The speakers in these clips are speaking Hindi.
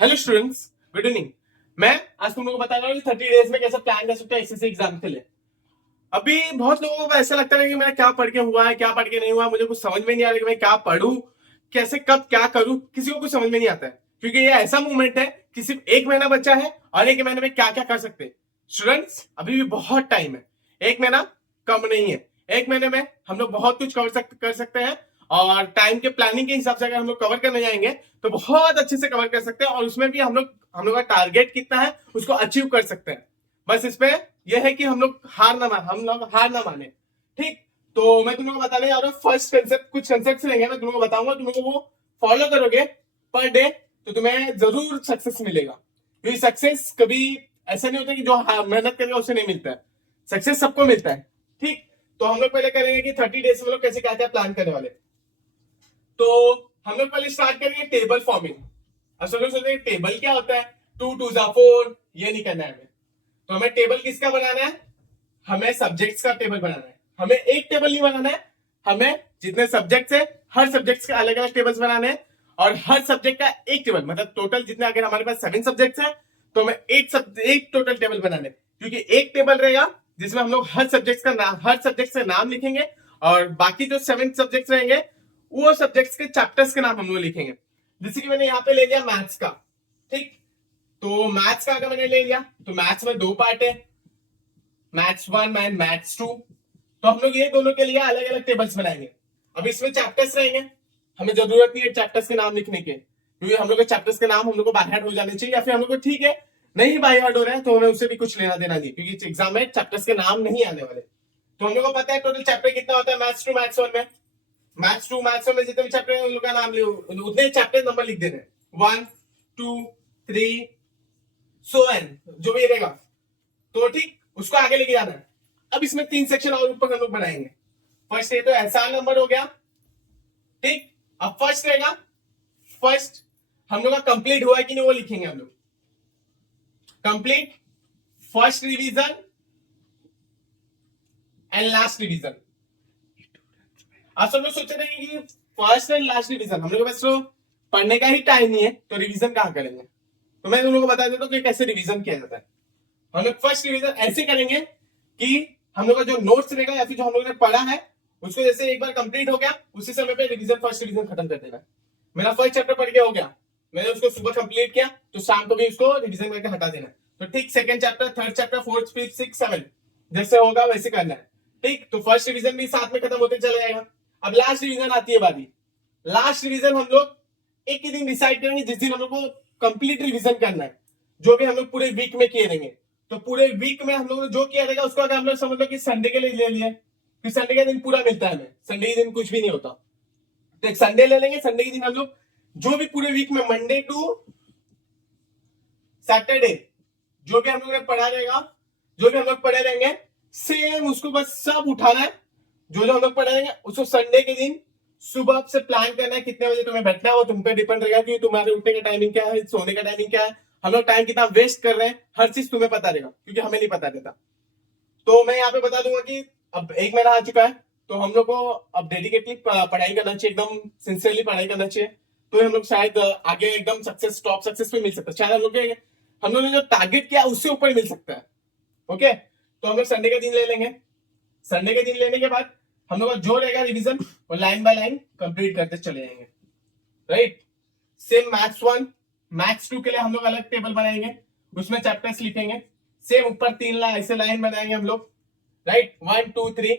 Hello students, good evening. मैं आज तुम लोगों को बता रहा हूँ 30 डेज में कैसे प्लान कर सकते हो एसएससी एग्जाम के लिए। अभी बहुत लोगों को ऐसा लगता है कि मैं क्या पढ़ के हुआ है, क्या पढ़ के नहीं हुआ, मुझे कुछ समझ में नहीं आ रहा कि मैं क्या पढ़ूं, कैसे कब क्या करूं। किसी को कुछ समझ में नहीं आता है क्योंकि ये ऐसा मूवमेंट है कि सिर्फ एक महीना बचा है और एक महीने में क्या क्या कर सकते हैं। स्टूडेंट्स, अभी भी बहुत टाइम है, एक महीना कम नहीं है। एक महीने में हम लोग बहुत कुछ कर सकते हैं और टाइम के प्लानिंग के हिसाब से अगर हम लोग कवर करने जाएंगे तो बहुत अच्छे से कवर कर सकते हैं और उसमें भी हम लोग का टारगेट कितना है उसको अचीव कर सकते हैं। बस इसमें यह है कि हम लोग हार ना माने। ठीक, तो मैं तुम लोगों को बताने जा रहा हूँ फर्स्ट कंसेप्ट, कुछ कंसेप्ट रहेंगे मैं तुम लोगों को बताऊंगा, तुम लोगों को फॉलो करोगे पर डे तो तुम्हें जरूर सक्सेस मिलेगा। क्योंकि सक्सेस कभी ऐसा नहीं होता कि जो मेहनत करेगा उसे नहीं मिलता है, सक्सेस सबको मिलता है। ठीक, तो हम लोग पहले करेंगे कि 30 डेज में लोग कैसे क्या क्या प्लान करने वाले। तो हम लोग पहले स्टार्ट करेंगे टेबल फॉर्मिंग। अब सब लोग सोचते हैं टेबल क्या होता है, 2 2 4, ये नहीं करना है हमें। तो हमें टेबल किसका बनाना है, हमें सब्जेक्ट्स का टेबल बनाना है। हमें एक टेबल नहीं बनाना है, हमें जितने सब्जेक्ट्स है हर सब्जेक्ट्स के अलग अलग टेबल्स बनाने हैं और हर सब्जेक्ट का एक टेबल, मतलब टोटल जितने अगर हमारे पास 7 सब्जेक्ट्स है तो हमें एक टोटल टेबल बनाने हैं। क्योंकि एक टेबल रहेगा जिसमें हम लोग हर सब्जेक्ट से नाम लिखेंगे और बाकी जो 7 सब्जेक्ट्स रहेंगे वो सब्जेक्ट्स के चैप्टर्स के नाम हम लोग लिखेंगे। जैसे कि मैंने यहाँ पे ले लिया मैथ्स का। ठीक, तो मैथ्स का अगर मैंने ले लिया तो मैथ्स में 2 पार्ट है, मैथ्स 1 एंड मैथ्स 2। तो हम लोग ये दोनों के लिए अलग अलग टेबल्स बनाएंगे। अब इसमें चैप्टर्स रहेंगे, हमें जरूरत नहीं है चैप्टर्स के नाम लिखने के क्योंकि हम लोग के चैप्टर्स के नाम हम लोग को बाय हार्ट हो जाने चाहिए, या फिर हम लोग को ठीक है नहीं बाय हार्ट हो रहा है तो हमें उससे भी कुछ लेना देना नहीं क्योंकि एग्जाम में चैप्टर्स के नाम नहीं आने वाले। तो हम लोग को पता है टोटल चैप्टर कितना होता है मैथ्स 2 मैथ्स 1 में। मैथ्स 2 मैथ्स 1 में जितने भी चैप्टर है उन लोग का नाम लियो, उतने चैप्टर नंबर लिख देने, 1 2 3 सो एन जो भी रहेगा। तो ठीक, उसको आगे लेके जाना है। अब इसमें 3 सेक्शन और ऊपर हम लोग बनाएंगे। फर्स्ट ये तो एहसान नंबर हो गया। ठीक, अब फर्स्ट रहेगा, फर्स्ट हम लोग का कंप्लीट हुआ है कि नहीं वो लिखेंगे हम लोग। Complete, first revision and last revision. आप सब लोग सोच रहे हैं कि फर्स्ट एंड लास्ट रिवीजन, हम लोग के पास तो पढ़ने का ही टाइम नहीं है तो रिवीजन कहां करेंगे। तो मैं तुम लोग को बता देता हूँ कि कैसे रिवीजन किया जाता है। हम लोग फर्स्ट रिवीजन ऐसे करेंगे कि हम लोग का जो नोट्स रहेगा या फिर जो हम लोग ने पढ़ा है उसको जैसे एक बार कंप्लीट हो गया उसी समय पे फर्स्ट रिवीजन खत्म कर देना। मेरा फर्स्ट चैप्टर पढ़ के हो गया, मैंने उसको सुबह कंप्लीट किया तो शाम को भी उसको रिवीजन करके हटा देना। तो ठीक, second chapter, third chapter, fourth, fifth, six, seven जैसे होगा वैसे करना है। ठीक, तो फर्स्ट रिवीजन भी साथ में खत्म होते चला जाएगा। अब लास्ट रिवीजन आती है बारी। लास्ट रिवीजन हम लोग एक ही दिन डिसाइड करेंगे जिस दिन हम लोग को कंप्लीट रिवीजन करना है, जो भी हम लोग पूरे वीक में किए रहेंगे। तो पूरे वीक में हम लोग जो किया रहेगा उसको अगर हम लोग समझ लो कि संडे के लिए ले लिए, फिर संडे का दिन पूरा मिलता है हमें, संडे के दिन कुछ भी नहीं होता। तो एक संडे ले लेंगे, संडे के दिन हम लोग जो भी पूरे वीक में मंडे टू सैटरडे जो भी हम लोग ने पढ़ा रहेगा, जो भी हम लोग पढ़े रहेंगे सेम उसको बस सब उठाना है। जो जो हम लोग पढ़े रहेंगे उसको संडे के दिन सुबह से प्लान करना है कितने बजे तुम्हें बैठना है, वो तुम पे डिपेंड रहेगा कि तुम्हारे उठने का टाइमिंग क्या है, सोने का टाइमिंग क्या है, हम लोग टाइम कितना वेस्ट कर रहे हैं, हर चीज तुम्हें पता रहेगा क्योंकि हमें नहीं पता रहता। तो मैं यहाँ पे बता दूंगा कि अब एक महीना आ चुका है तो हम लोग को अब डेडिकेटली पढ़ाई करना चाहिए, एकदम सिंसियरली पढ़ाई करना चाहिए। तो हम लोग शायद आगे एकदम सक्सेस, टॉप सक्सेस पे मिल सकता है, शायद हम लोग ने जो टारगेट किया उससे ऊपर मिल सकता है। ओके, तो हम लोग संडे के दिन ले लेंगे। संडे के दिन लेने के बाद हम लोग का जो रहेगा रिवीजन वो लाइन बाय लाइन कंप्लीट करते चले जाएंगे। राइट, सेम मैथ्स 1 मैथ्स 2 के लिए हम लोग अलग टेबल बनाएंगे, उसमें चैप्टर्स लिखेंगे। सेम ऊपर 3 ऐसे लाइन बनाएंगे हम लोग। राइट, 1 2 3।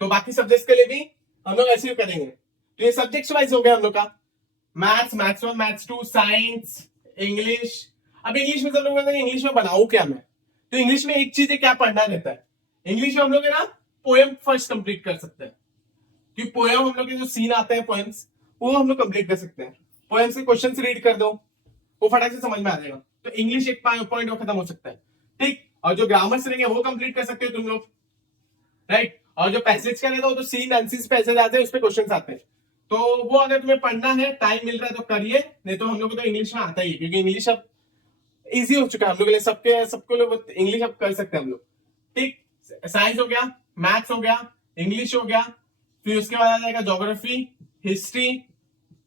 तो बाकी सब्जेक्ट्स के लिए भी हम लोग ऐसे ही करेंगे। तो ये सब्जेक्ट वाइज हो गया हम लोग का, maths, maths 1 maths 2, science, English. अब इंग्लिश में सब लोग इंग्लिश में बनाऊं क्या मैं, तो इंग्लिश में एक चीज है क्या पढ़ना रहता है। इंग्लिश में हम लोग है ना पोएम फर्स्ट कंप्लीट कर सकते हैं क्योंकि पोएम हम लोग के जो सीन आते हैं पोएम्स वो हम लोग कंप्लीट कर सकते हैं। पोएम्स के क्वेश्चंस रीड कर दो, वो फटाक से समझ में आ जाएगा। तो इंग्लिश एक पॉइंट वो खत्म हो सकता है। ठीक, और जो ग्रामर्स रहेंगे वो कंप्लीट कर सकते हो तुम लोग। राइट, और जो पैसेज का रहता है वो तो सीन एनालिसिस पैसेज आते हैं, उस पर क्वेश्चंस आते हैं। तो वो अगर तुम्हें पढ़ना है, टाइम मिल रहा है तो करिए, नहीं तो हम लोग को तो इंग्लिश में आता ही है क्योंकि इंग्लिश अब इजी हो चुका है हम लोग के लिए, सबको लोग इंग्लिश अब कर सकते हैं हम लोग। ठीक, साइंस हो गया, मैथ्स हो गया, इंग्लिश हो गया, फिर उसके बाद आ जाएगा ज्योग्राफी, हिस्ट्री,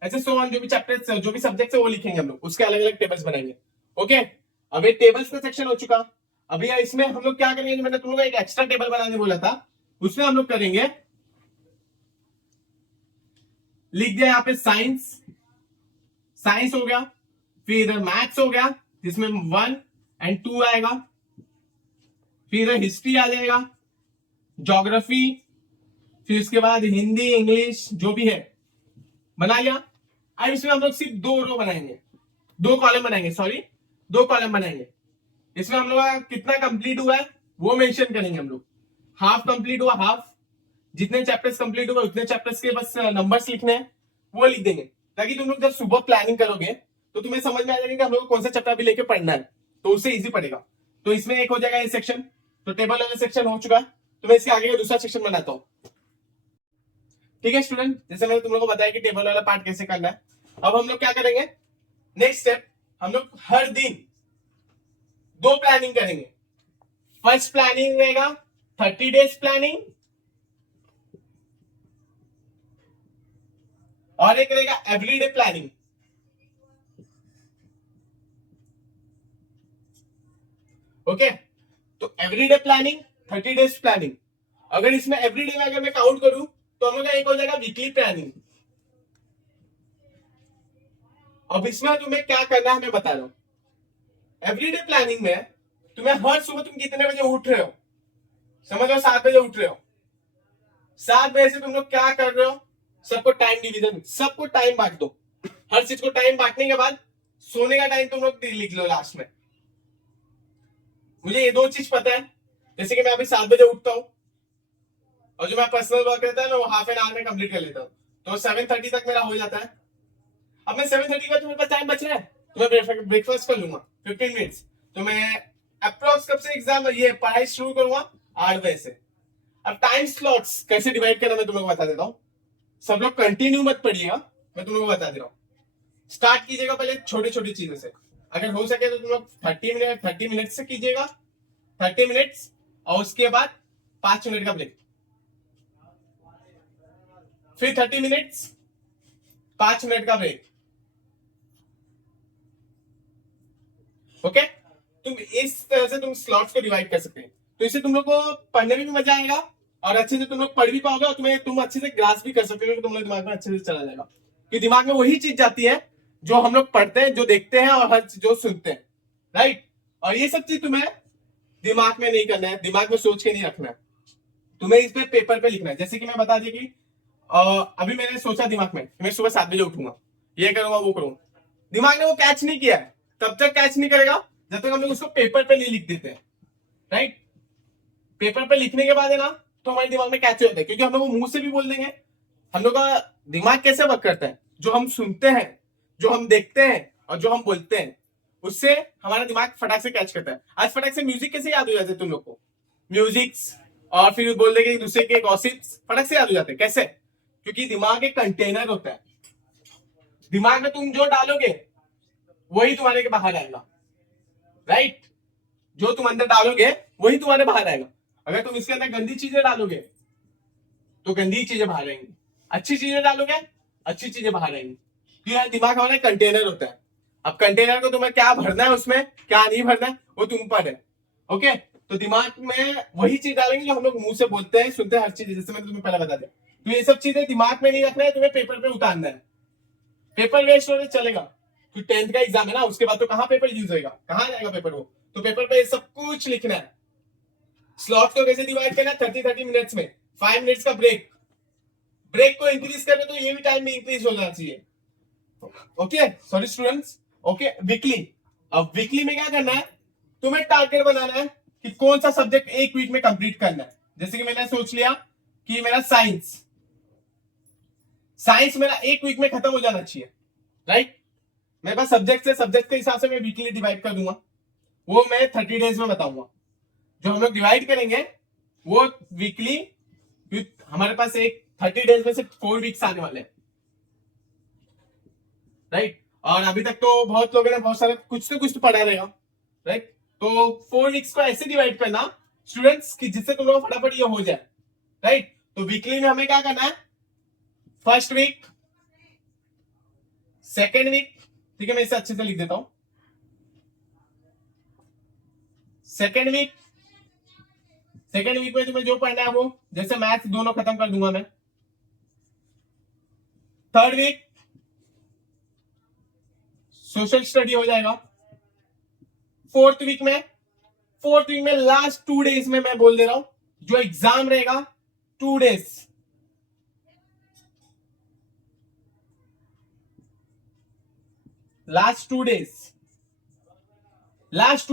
ऐसे सो ऑन जो भी चैप्टर जो भी सब्जेक्ट है वो लिखेंगे हम लोग, उसके अलग अलग टेबल्स बनाएंगे। ओके, अब ये टेबल्स का सेक्शन हो चुका। अभी इसमें हम लोग क्या करेंगे, मैंने तुम लोग एक एक्स्ट्रा टेबल बनाने बोला था, उसमें हम लोग करेंगे, लिख दिया यहाँ पे साइंस, साइंस हो गया, फिर मैथ्स हो गया जिसमें 1 और 2 आएगा, फिर हिस्ट्री आ जाएगा, ज्योग्राफी, फिर उसके बाद हिंदी इंग्लिश जो भी है बना लिया। अब इसमें हम लोग सिर्फ 2 रो बनाएंगे, 2 कॉलम बनाएंगे, सॉरी 2 कॉलम बनाएंगे। इसमें हम लोग का कितना कंप्लीट हुआ है वो मेंशन करेंगे हम लोग, हाफ कंप्लीट हुआ हाफ, जितने चैप्टर्स कंप्लीट हुआ उतने चैप्टर्स के बस नंबर्स लिखने हैं वो लिख देंगे, ताकि तुम लोग जब सुबह प्लानिंग करोगे तो तुम्हें समझ में आ जाएगा कि हम लोग कौन सा चैप्टर भी लेके पढ़ना है, तो उससे इजी पड़ेगा। तो इसमें एक हो जाएगा ये सेक्शन, तो टेबल वाला सेक्शन हो चुका, तो मैं इसके आगे का दूसरा सेक्शन बनाता हूँ। ठीक है स्टूडेंट, जैसे मैंने तुम लोगों को बताया कि टेबल वाला पार्ट कैसे करना है। अब हम लोग क्या करेंगे, नेक्स्ट स्टेप, हम लोग हर दिन 2 प्लानिंग करेंगे। फर्स्ट प्लानिंग रहेगा 30 डेज प्लानिंग, और एक रहेगा एवरीडे प्लानिंग। ओके, तो एवरीडे प्लानिंग, 30 डेज प्लानिंग। अगर इसमें एवरीडे में अगर मैं काउंट करूं तो हम लोग का एक हो जाएगा वीकली प्लानिंग। अब इसमें तुम्हें क्या करना है मैं बता रहा हूं। एवरीडे प्लानिंग में तुम्हें हर सुबह तुम कितने बजे उठ रहे हो, समझ लो 7 बजे उठ रहे हो, 7 बजे से तुम लोग क्या कर रहे हो, सबको टाइम डिवीजन, सबको टाइम बांट दो। हर चीज को टाइम बांटने के बाद सोने का टाइम तुम लोग लिख लो लास्ट में। मुझे ये 2 चीज पता है, जैसे कि मैं अभी 7 बजे उठता हूँ और जो मैं पर्सनल वर्क रहता है मैं वो हाफ एन आवर में कंप्लीट कर लेता हूँ, तो 7:30 तक मेरा हो जाता है। अब मैं 7:30 का तुम्हें पास टाइम बच रहा है तो मैं ब्रेकफास्ट कर लूंगा 15 मिनट्स, तो मैं अप्रोक्स कब से एग्जाम ये पढ़ाई शुरू करूंगा 8 बजे से। अब टाइम स्लॉट्स कैसे डिवाइड करना मैं तुम लोग को बता देता हूँ। सब लोग कंटिन्यू मत पढ़िएगा, मैं तुम लोग को बता दे रहा हूँ। स्टार्ट कीजिएगा पहले छोटी छोटी चीजों से, अगर हो सके तो तुम लोग 30 मिनट से कीजिएगा, 30 मिनट्स, और उसके बाद 5 मिनट का ब्रेक, फिर 30 मिनट्स, 5 मिनट का ब्रेक। ओके, तुम इस तरह से तुम स्लॉट्स को डिवाइड कर सकते हैं, तो इससे तुम लोग को पढ़ने में भी मजा आएगा और अच्छे से तुम लोग पढ़ भी पाओगे, और तुम अच्छे से ग्रास भी कर सकते हो, तुम लोग दिमाग में अच्छे से चला जाएगा, कि दिमाग में वही चीज जाती है जो हम लोग पढ़ते हैं, जो देखते हैं और हर जो सुनते हैं, राइट। और ये सब चीज तुम्हें दिमाग में नहीं करना है, दिमाग में सोच के नहीं रखना है, तुम्हें इस पे पेपर पे लिखना है। जैसे कि मैं बता दी कि अभी मैंने सोचा दिमाग में मैं सुबह 7 बजे उठूंगा, ये करूंगा वो करूंगा, दिमाग ने वो कैच नहीं किया है, तब तक कैच नहीं करेगा जब तक हम लोग उसको पेपर पे नहीं लिख देते हैं, राइट। पेपर पे लिखने के बाद है ना तो हमारे दिमाग में कैच होता है, क्योंकि हम लोग मुंह से भी बोल देंगे। हम लोग का दिमाग कैसे वर्क करता है, जो हम सुनते हैं, जो हम देखते हैं और जो हम बोलते हैं, उससे हमारा दिमाग फटाक से कैच करता है। आज फटाक से म्यूजिक कैसे याद हो जाते हैं तुम लोग को, म्यूजिक, और फिर बोल देंगे एक दूसरे के गॉसिप्स फटाक से याद हो जाते हैं, कैसे, क्योंकि दिमाग एक कंटेनर होता है, दिमाग में तुम जो डालोगे वही तुम्हारे के बाहर आएगा, राइट। जो तुम अंदर डालोगे वही तुम्हारे बाहर आएगा। अगर तुम इसके अंदर गंदी चीजें डालोगे तो गंदी चीजें बाहर आएंगी, अच्छी चीजें डालोगे अच्छी चीजें बाहर आएंगी, क्योंकि दिमाग हमारा कंटेनर होता है। अब कंटेनर को तुम्हें क्या भरना है उसमें क्या नहीं भरना है वो तुम पर है। ओके, तो दिमाग में वही चीज डालेंगे जो हम लोग मुंह से बोलते हैं सुनते हैं, हर चीज, जैसे मैंने तुम्हें पहले बता दिया। तो ये सब चीजें दिमाग में नहीं रखना है, तुम्हें पेपर पे उतारना है। पेपर वेस्ट होने चलेगा, तो 10th का एग्जाम है ना, उसके बाद तो कहां पेपर यूज होगा, कहां जाएगा पेपर वो, तो पेपर पे सब कुछ लिखना है। स्लॉट को कैसे डिवाइड करना है, 30 मिनट्स में 5 मिनट्स का ब्रेक, ब्रेक को इंक्रीज करना तो ये भी टाइम में इंक्रीज हो जाना चाहिए। Okay sorry students, okay weekly. अब वीकली में क्या करना है, तुम्हें टारगेट बनाना है कि कौन सा सब्जेक्ट एक वीक में कंप्लीट करना है। जैसे कि मैंने सोच लिया कि मेरा साइंस, साइंस मेरा एक वीक में खत्म हो जाना चाहिए, राइट। मेरे पास सब्जेक्ट है, सब्जेक्ट के हिसाब से मैं वीकली डिवाइड कर दूंगा, वो मैं 30 डेज में बताऊंगा। जो हम लोग डिवाइड करेंगे वो वीकली, हमारे पास एक 30 डेज में से 4 वीक्स आने वाले हैं, राइट। और अभी तक तो बहुत लोगों ने बहुत सारे कुछ तो पढ़ा रहेगा, राइट। तो 4 वीक्स को ऐसे डिवाइड करना स्टूडेंट्स कि जिससे तुम लोग फटाफट ये हो जाए, राइट। तो वीकली में हमें क्या करना है, फर्स्ट वीक सेकेंड वीक, ठीक है, मैं इसे अच्छे से लिख देता हूं। सेकेंड वीक में तुम्हें जो पढ़ना है वो, जैसे मैथ्स दोनों खत्म कर दूंगा मैं। थर्ड वीक सोशल स्टडी हो जाएगा। फोर्थ वीक में लास्ट 2 डेज में मैं बोल दे रहा हूं, जो एग्जाम रहेगा 2 डेज, लास्ट 2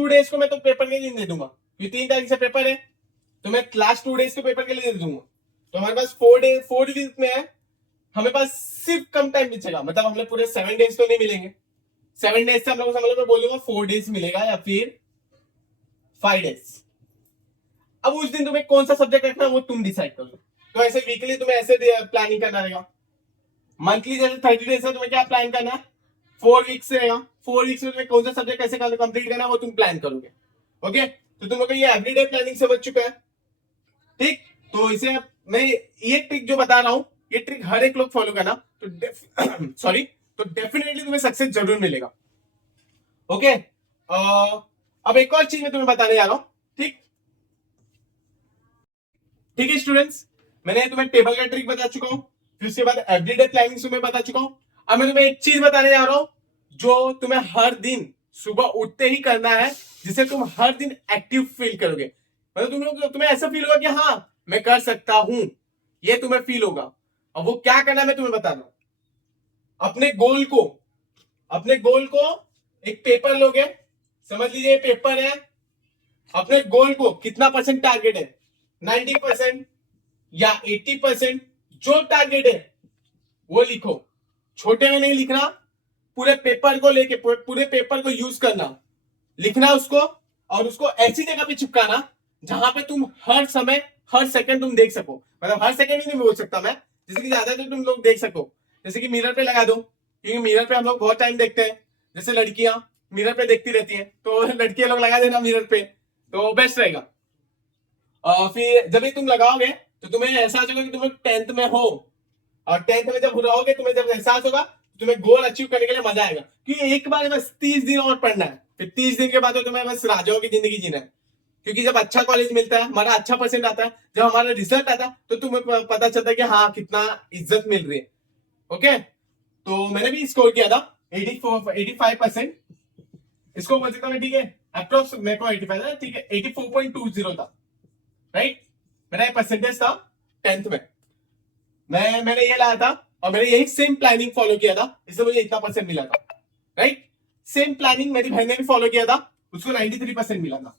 डेज को मैं तो पेपर के लिए दे दूंगा, क्योंकि 3 तारीख से पेपर है, तो मैं लास्ट 2 डेज को पेपर के लिए दे दूंगा। तो हमारे पास 4 वीक में है, हमें पास सिर्फ कम टाइम बचेगा, मतलब हमें पूरे 7 डेज तो नहीं मिलेंगे। 7 डेज से हम लोग समझ, मैं बोलूंगा 4 डेज मिलेगा या फिर 5 डेज। अब उस दिन तुम्हें कौन सा सब्जेक्ट रखना है वो तुम डिसाइड करो। तो ऐसे वीकली तुम्हें ऐसे प्लानिंग करना रहेगा। मंथली जैसे 30 डेज है, तुम्हें क्या प्लान करना है, 4 वीक्स रहेगा। 4 वीक्स में तुम्हें कौन सा सब्जेक्ट कैसे कंप्लीट करना है वो तुम प्लान करोगे। ओके, तो तुम लोग को ये एवरीडे प्लानिंग समझ चुका है, ठीक। तो इसे मैं ये ट्रिक जो बता रहा हूं, ये ट्रिक हर एक लोग फॉलो करना, तो सॉरी, तो डेफिनेटली तुम्हें सक्सेस जरूर मिलेगा। ओके, अब एक और चीज मैं तुम्हें बताने जा रहा हूं, ठीक। ठीक है स्टूडेंट्स, मैंने तुम्हें टेबल का ट्रिक बता चुका हूं, फिर उसके बाद एवरीडे प्लानिंग तुम्हें बता चुका हूं। अब मैं तुम्हें एक चीज बताने जा रहा हूं, जो तुम्हें हर दिन सुबह उठते ही करना है, जिसे तुम हर दिन एक्टिव फील करोगे। मतलब तुम्हें ऐसा फील होगा कि हाँ मैं कर सकता हूं, ये तुम्हें फील होगा। अब वो क्या करना है मैं तुम्हें बता रहा हूं। अपने गोल को एक पेपर लोगे, समझ लीजिए ये पेपर है। अपने गोल को कितना परसेंट टारगेट है, 90% या 80%, जो टारगेट है वो लिखो। छोटे में नहीं लिखना, पूरे पेपर को लेके, पूरे पेपर को यूज करना, लिखना उसको, और उसको ऐसी जगह पे चिपकाना जहां पे तुम हर समय हर सेकंड तुम देख सको। मतलब हर सेकंड ही नहीं बोल सकता मैं, जैसे कि ज्यादा तुम लोग देख सको। जैसे कि मिरर पे लगा दो, क्योंकि मिरर पे हम लोग बहुत टाइम देखते हैं, जैसे लड़कियां मिरर पे देखती रहती हैं, तो लड़कियां लोग लगा देना मिरर पे, तो बेस्ट रहेगा। फिर जब भी तुम लगाओगे तो तुम्हें एहसास होगा कि तुम 10th में हो, और 10th में जब रहोगे तुम्हें जब एहसास होगा तुम्हें गोल अचीव करने के लिए मजा आएगा, क्योंकि एक बार बस 30 दिन और पढ़ना है, फिर 30 दिन के बाद तो तुम्हें बस राजाओं की जिंदगी जीना है। क्योंकि जब अच्छा कॉलेज मिलता है, हमारा अच्छा परसेंट आता है, जब हमारा रिजल्ट आता है, तो तुम्हें पता चलता है कि हाँ कितना इज्जत मिल रही है। ओके, तो मैंने भी स्कोर किया था 85%, इसको बोल सकता हूँ, ठीक है, अप्रोक्स मेरे को 85 था, ठीक है, 84.20 था, राइट। मेरा परसेंटेज था 10th में, मैंने ये लाया था, और मैंने यही सेम प्लानिंग फॉलो किया था, इससे मुझे इतना परसेंट मिला था, राइट। सेम प्लानिंग मेरी बहन ने भी फॉलो किया था, उसको 93% मिला था।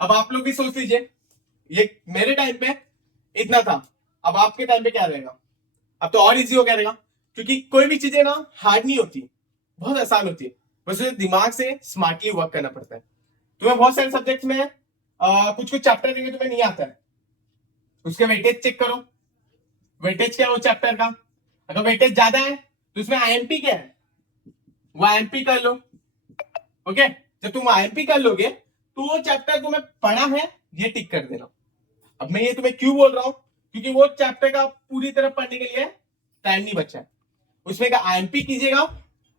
अब आप लोग भी सोच लीजिए, ये मेरे टाइम पे इतना था, अब आपके टाइम पे क्या रहेगा। अब तो और इजी हो गया रहेगा, क्योंकि कोई भी चीजें ना हार्ड नहीं होती, बहुत आसान होती है, बस उसे दिमाग से स्मार्टली वर्क करना पड़ता है। तुम्हें बहुत सारे सब्जेक्ट्स में कुछ कुछ चैप्टर देंगे तुम्हें नहीं आता है, उसके वेटेज चेक करो, वेटेज क्या है वो चैप्टर का। अगर वेटेज ज्यादा है तो उसमें आईएमपी क्या है, वो आईएमपी कर लो। ओके, जब तुम आईएमपी कर लोगे तो वो चैप्टर तुम्हें पढ़ा है ये टिक कर देना। अब मैं ये तुम्हें क्यों बोल रहा हूं, क्योंकि वो चैप्टर का पूरी तरह पढ़ने के लिए टाइम नहीं बचा है। उसमें का आईएमपी कीजिएगा,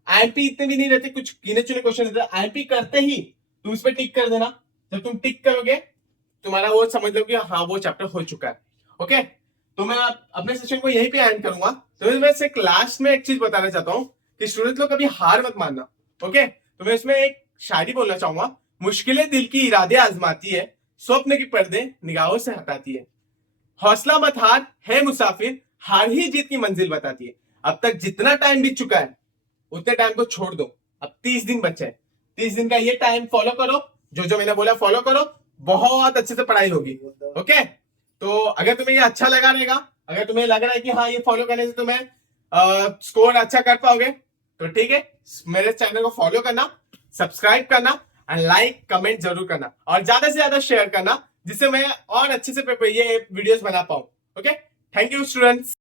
आईएमपी इतने भी नहीं रहते, कुछ गिने चुने क्वेश्चन रहते हैं, आईएमपी करते ही तुम इस पर टिक कर देना। जब तुम टिक करोगे तुम्हारा वो समझ लो कि हाँ वो चैप्टर हो चुका है। ओके, तो मैं अपने सेशन को यहीं पे एंड करूंगा। तो मैं एक लास्ट में एक चीज बताना चाहता हूँ कि स्टूडेंट लोग कभी हार मत मानना। ओके, तो मैं इसमें एक शायरी बोलना चाहूंगा, मुश्किलें दिल की इरादे आजमाती है, स्वप्न के पर्दे निगाहों से हटाती है, हौसला मत हार है मुसाफिर, हार ही जीत की मंजिल बताती है। अब तक जितना टाइम बीत चुका है उतने टाइम को छोड़ दो, अब 30 दिन बचे हैं, 30 दिन का ये टाइम फॉलो करो, जो जो मैंने बोला फॉलो करो, बहुत अच्छे से पढ़ाई होगी। ओके, तो अगर तुम्हें ये अच्छा लगा रहेगा, अगर तुम्हें लग रहा है कि हाँ ये फॉलो करने से तुम्हें स्कोर अच्छा कर पाओगे, तो ठीक है, मेरे चैनल को फॉलो करना, सब्सक्राइब करना, एंड लाइक कमेंट जरूर करना, और ज्यादा से ज्यादा शेयर करना, जिससे मैं और अच्छे से ये वीडियोस बना पाऊं। Okay, thank you students.